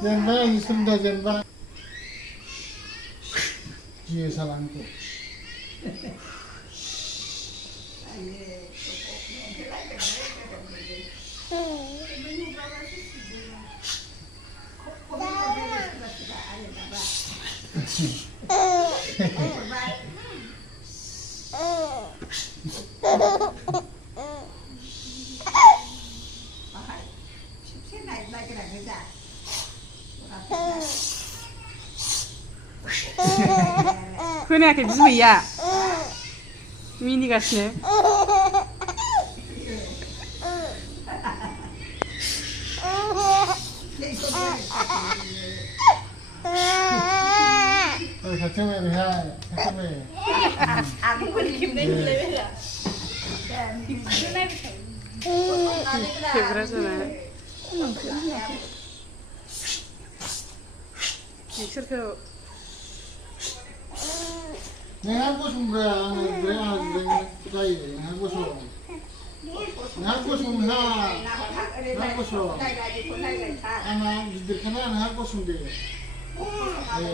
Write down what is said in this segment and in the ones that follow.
Jangan isunda jangan dia salangku 흔하게 무슨 이야? 미니 같네. 같이 먹으면 해. 같이 먹어. Aku pun kimden bile bile. 그러잖아. 이렇게 내가 하고 싶은 거야. 내가 하고 싶어. 하고 싶으면 하고 싶어. 아마 니들 하나는 하고 싶은데. 아니,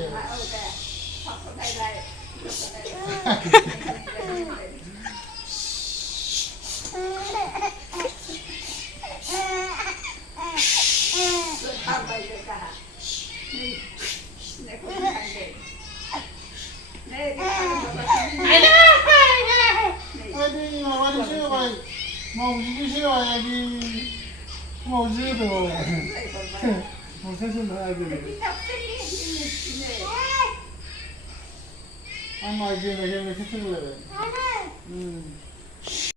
와리 싫어봐. 우지 싫어야지. 우지도. 세신 아들. 엄마 이제 내가 해줄래.